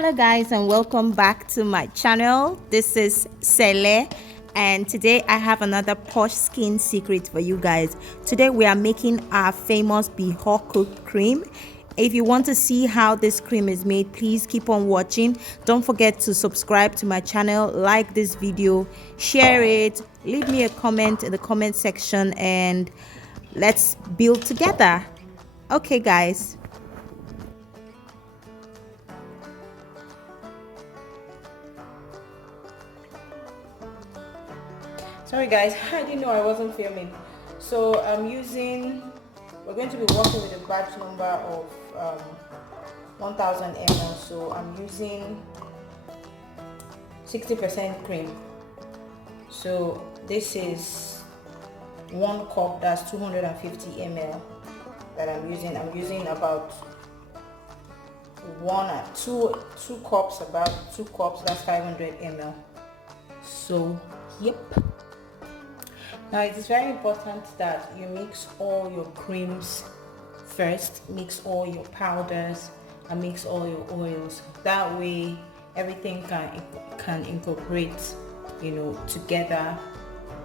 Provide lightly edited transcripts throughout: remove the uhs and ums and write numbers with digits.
Hello guys, and welcome back to my channel. This is Sele, and today I have another posh skin secret for you guys. Today we are making our famous BIHAKU cream. If you want to see how this cream is made, please keep on watching. Don't forget to subscribe to my channel, like this video, share it, leave me a comment in the comment section, and let's build together. Okay guys. Sorry guys, I didn't know I wasn't filming. So we're going to be working with a batch number of 1000 ml. So I'm using 60% cream. So this is 1 cup, that's 250 ml that I'm using. I'm using about two cups, about 2 cups, that's 500 ml. So yep. Now it is very important that you mix all your creams first, mix all your powders and mix all your oils. That way everything can incorporate, together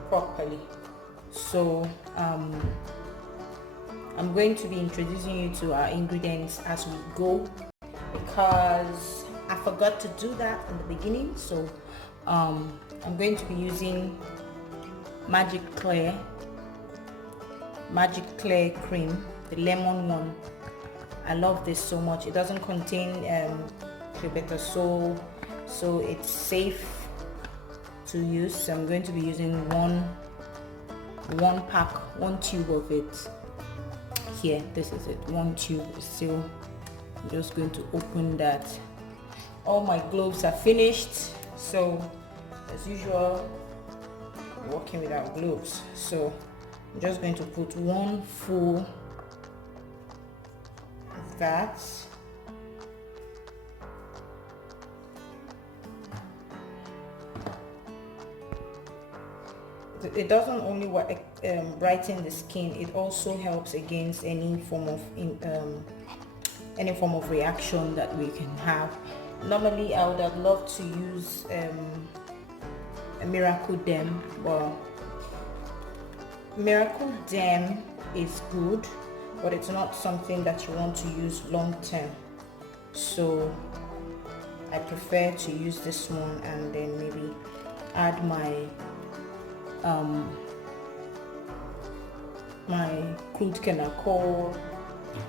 properly. So I'm going to be introducing you to our ingredients as we go, because I forgot to do that in the beginning. So I'm going to be using Magic Clear cream, the lemon one. I love this so much. It doesn't contain preservative, so it's safe to use. So I'm going to be using one pack, 1 tube of it. Here, this is it, 1 tube. So I'm just going to open that. All my gloves are finished, so as usual, working without gloves. So I'm just going to put 1 full of that. It doesn't only brighten the skin, it also helps against any form of reaction that we can have. Normally I would have loved to use a miracle dem, but miracle dem is good, but it's not something that you want to use long term. So I prefer to use this one and then maybe add my crude kenacol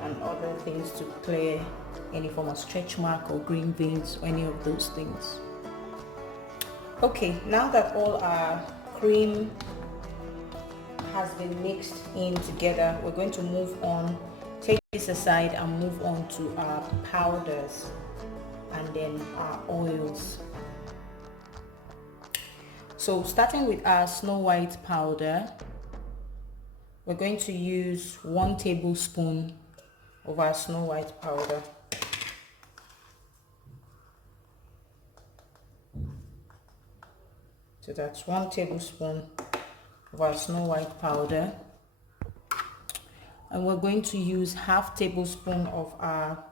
and other things to clear any form of stretch mark or green veins or any of those things. Okay, now that all our cream has been mixed in together, we're going to move on, take this aside and move on to our powders and then our oils. So starting with our Snow White powder, we're going to use 1 tablespoon of our Snow White powder. So that's 1 tablespoon of our Snow White powder. And we're going to use ½ tablespoon of our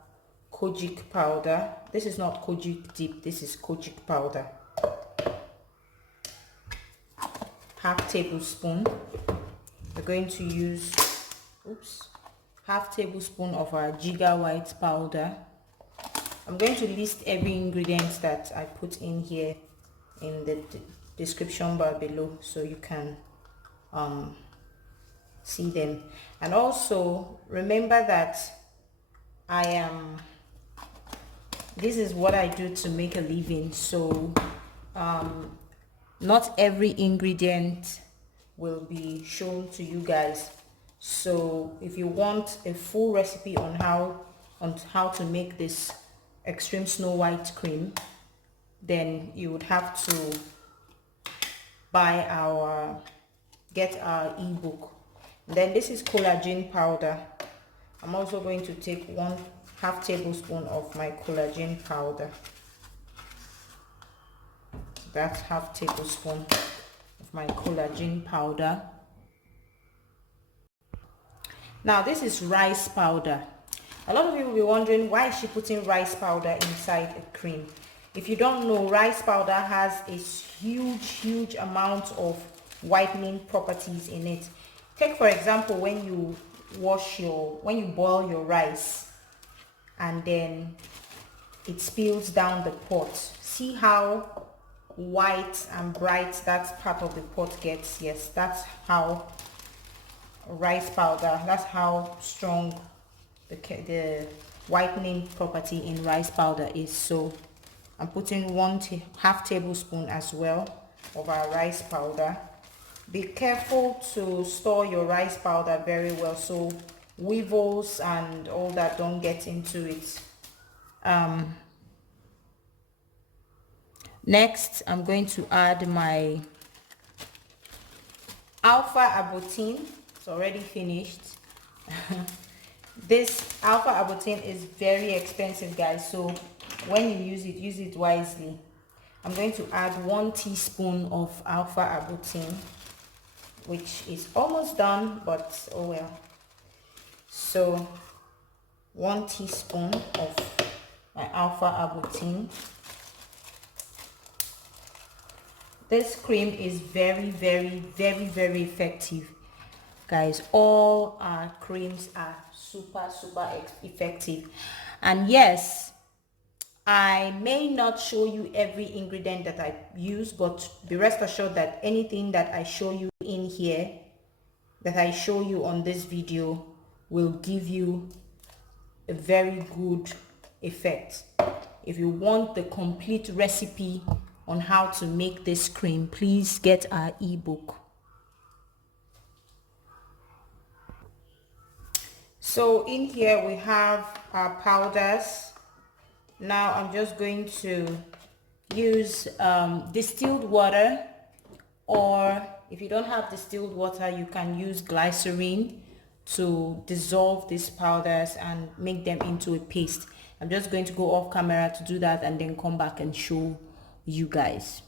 kojic powder. This is not kojic dip, this is kojic powder. ½ tablespoon. We're going to use ½ tablespoon of our giga white powder. I'm going to list every ingredient that I put in here in the description bar below, so you can see them. And also remember that this is what I do to make a living, so not every ingredient will be shown to you guys. So if you want a full recipe on how to make this extreme Snow White cream, then you would have to get our ebook. Then this is collagen powder. I'm also going to take ½ tablespoon of my collagen powder. That's ½ tablespoon of my collagen powder. Now this is rice powder. A lot of you will be wondering, why is she putting rice powder inside a cream? If you don't know, rice powder has a huge amount of whitening properties in it. Take for example, when you boil your rice and then it spills down the pot. See how white and bright that part of the pot gets? Yes, that's how rice powder, that's how strong the whitening property in rice powder is. So I'm putting half tablespoon as well of our rice powder. Be careful to store your rice powder very well so weevils and all that don't get into it. Next, I'm going to add my alpha arbutin. It's already finished. This alpha arbutin is very expensive, guys, so when you use it wisely. I'm going to add 1 teaspoon of alpha arbutin, which is almost done, but oh well. So 1 teaspoon of my alpha arbutin. This cream is very effective, guys. All our creams are super effective. And yes, I may not show you every ingredient that I use, but be rest assured that anything that I show you in here, that I show you on this video, will give you a very good effect. If you want the complete recipe on how to make this cream, please get our ebook. So in here we have our powders. Now I'm just going to use distilled water, or if you don't have distilled water, you can use glycerin to dissolve these powders and make them into a paste. I'm just going to go off camera to do that and then come back and show you guys.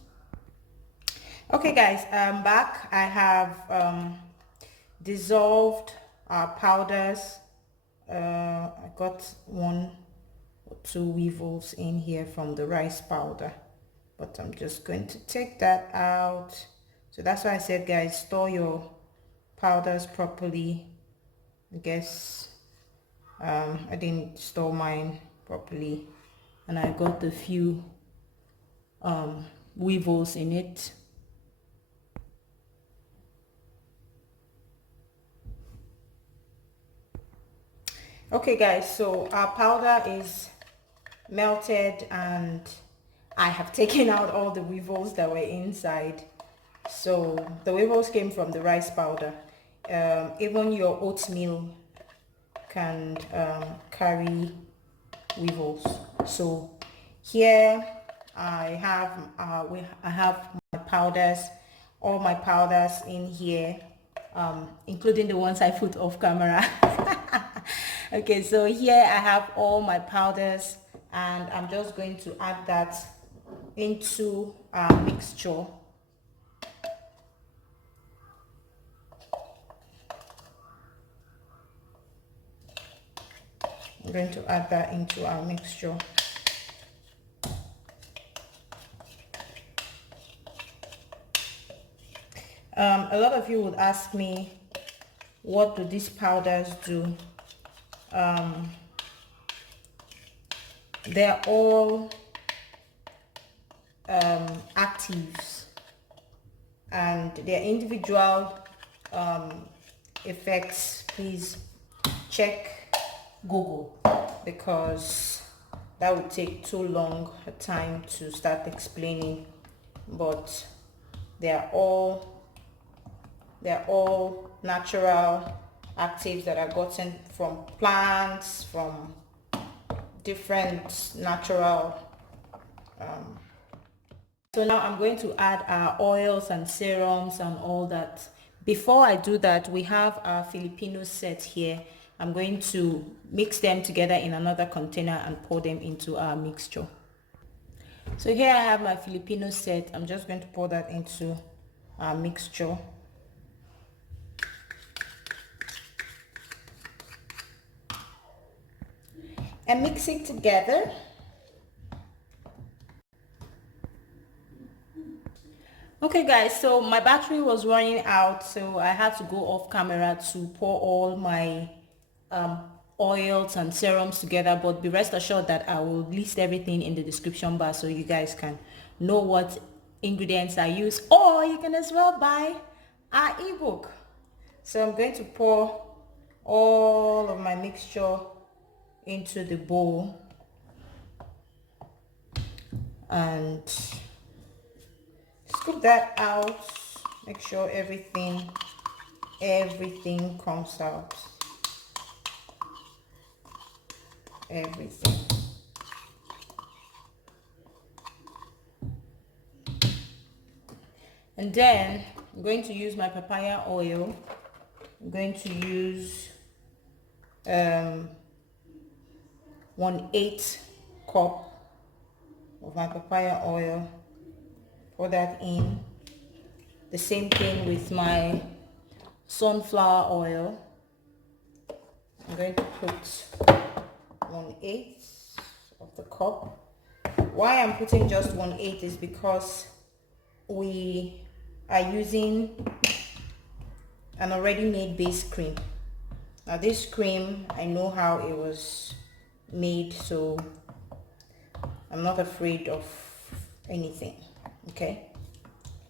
Okay guys, I'm back. I have dissolved our powders. I got 1 or 2 weevils in here from the rice powder, but I'm just going to take that out. So that's why I said, guys, store your powders properly. I guess I didn't store mine properly and I got a few weevils in it. Okay guys, so our powder is melted and I have taken out all the weevils that were inside. So the weevils came from the rice powder. Even your oatmeal can carry weevils. So here I have my powders, all my powders in here, including the ones I put off camera. Okay, so here I have all my powders and I'm just going to add that into our mixture. I'm going to add that into our mixture. A lot of you would ask me, what do these powders do? They're all actives and their individual effects. Please check Google, because that would take too long a time to start explaining, but they're all natural actives that are gotten from plants, from different natural so now I'm going to add our oils and serums and all that. Before I do that, we have our Phillipino set here. I'm going to mix them together in another container and pour them into our mixture. So here I have my Phillipino set. I'm just going to pour that into our mixture. and mix it together. Okay guys, so my battery was running out, so I had to go off camera to pour all my oils and serums together, but be rest assured that I will list everything in the description bar so you guys can know what ingredients I use, or you can as well buy our ebook. So I'm going to pour all of my mixture into the bowl and scoop that out. Make sure everything comes out. Everything. And then I'm going to use my papaya oil. I'm going to use 1/8 cup of my papaya oil. Pour that in. The same thing with my sunflower oil. I'm going to put 1/8 of the cup. Why I'm putting just 1/8 is because we are using an already made base cream. Now this cream, I know how it was made, so I'm not afraid of anything. Okay,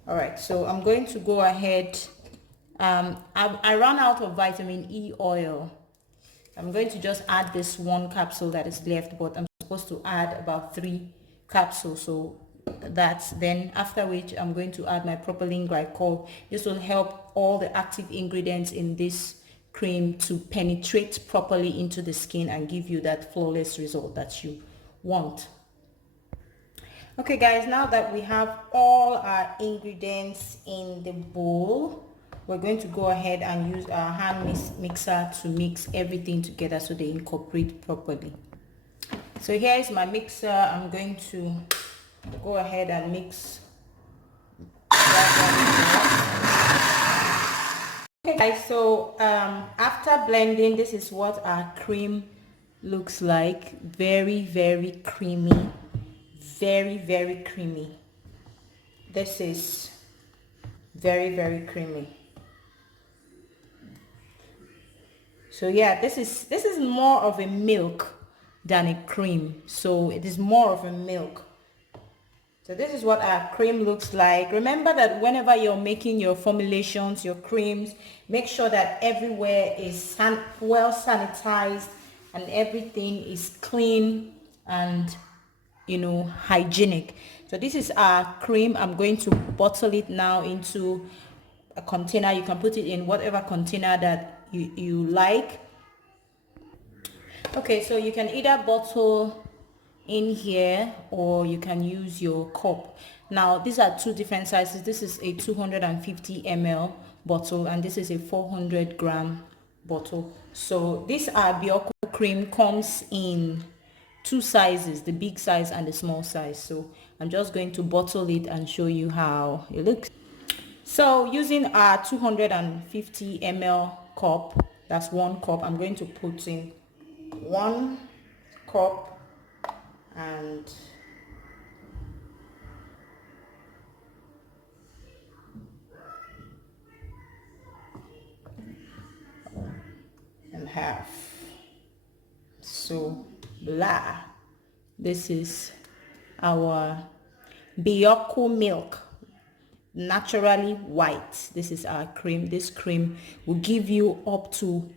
all right, so I'm going to go ahead. I ran out of vitamin E oil. I'm going to just add this one capsule that is left, but I'm supposed to add about 3 capsules, so that's then after which I'm going to add my properlyn glycol. This will help all the active ingredients in this cream to penetrate properly into the skin and give you that flawless result that you want. Okay guys, now that we have all our ingredients in the bowl, we're going to go ahead and use our hand mixer to mix everything together so they incorporate properly. So here is my mixer. I'm going to go ahead and mix. Okay guys, so after blending, this is what our cream looks like. Very creamy, very creamy. This is very creamy. So yeah, this is more of a milk than a cream, so it is more of a milk. So this is what our cream looks like. Remember that whenever you're making your formulations, your creams, make sure that everywhere is well sanitized and everything is clean and, you know, hygienic. So this is our cream. I'm going to bottle it now into a container. You can put it in whatever container that you like. Okay, so you can either bottle in here or you can use your cup. Now these are 2 different sizes. This is a 250 ml bottle and this is a 400 gram bottle. So this BIHAKU cream comes in 2 sizes, the big size and the small size. So I'm just going to bottle it and show you how it looks. So using our 250 ml cup, that's 1 cup, I'm going to put in 1 cup and half. So blah, this is our BIHAKU milk, naturally white. This is our cream. This cream will give you up to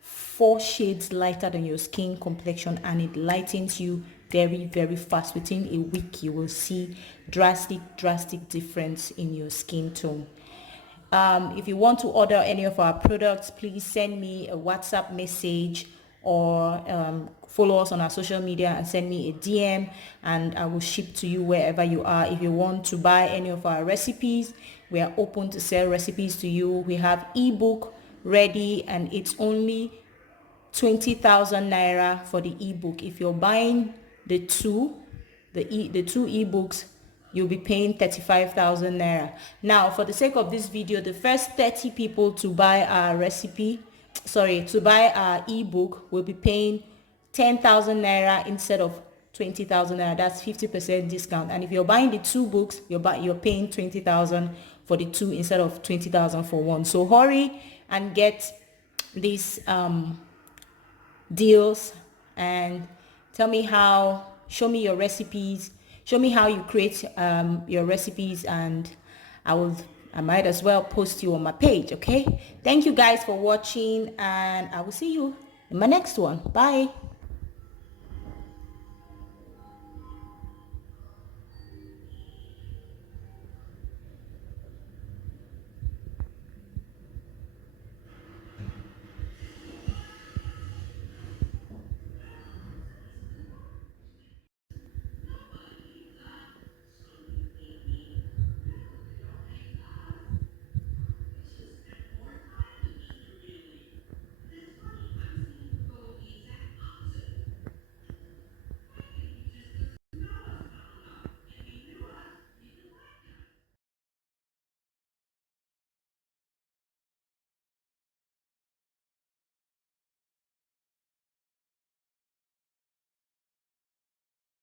4 shades lighter than your skin complexion, and it lightens you very fast. Within a week you will see drastic difference in your skin tone. If you want to order any of our products, please send me a WhatsApp message or follow us on our social media and send me a DM and I will ship to you wherever you are. If you want to buy any of our recipes, we are open to sell recipes to you. We have ebook ready and it's only 20,000 naira for the ebook. If you're buying the two ebooks, you'll be paying 35,000 naira. Now, for the sake of this video, the first 30 people to buy our ebook will be paying 10,000 naira instead of 20,000 naira. That's 50% discount. And if you're buying the 2 books, you're paying 20,000 for the 2 instead of 20,000 for 1. So hurry and get these deals and tell me how. Show me your recipes. Show me how you create your recipes, and I might as well post you on my page. Okay, thank you guys for watching, and I will see you in my next one. Bye.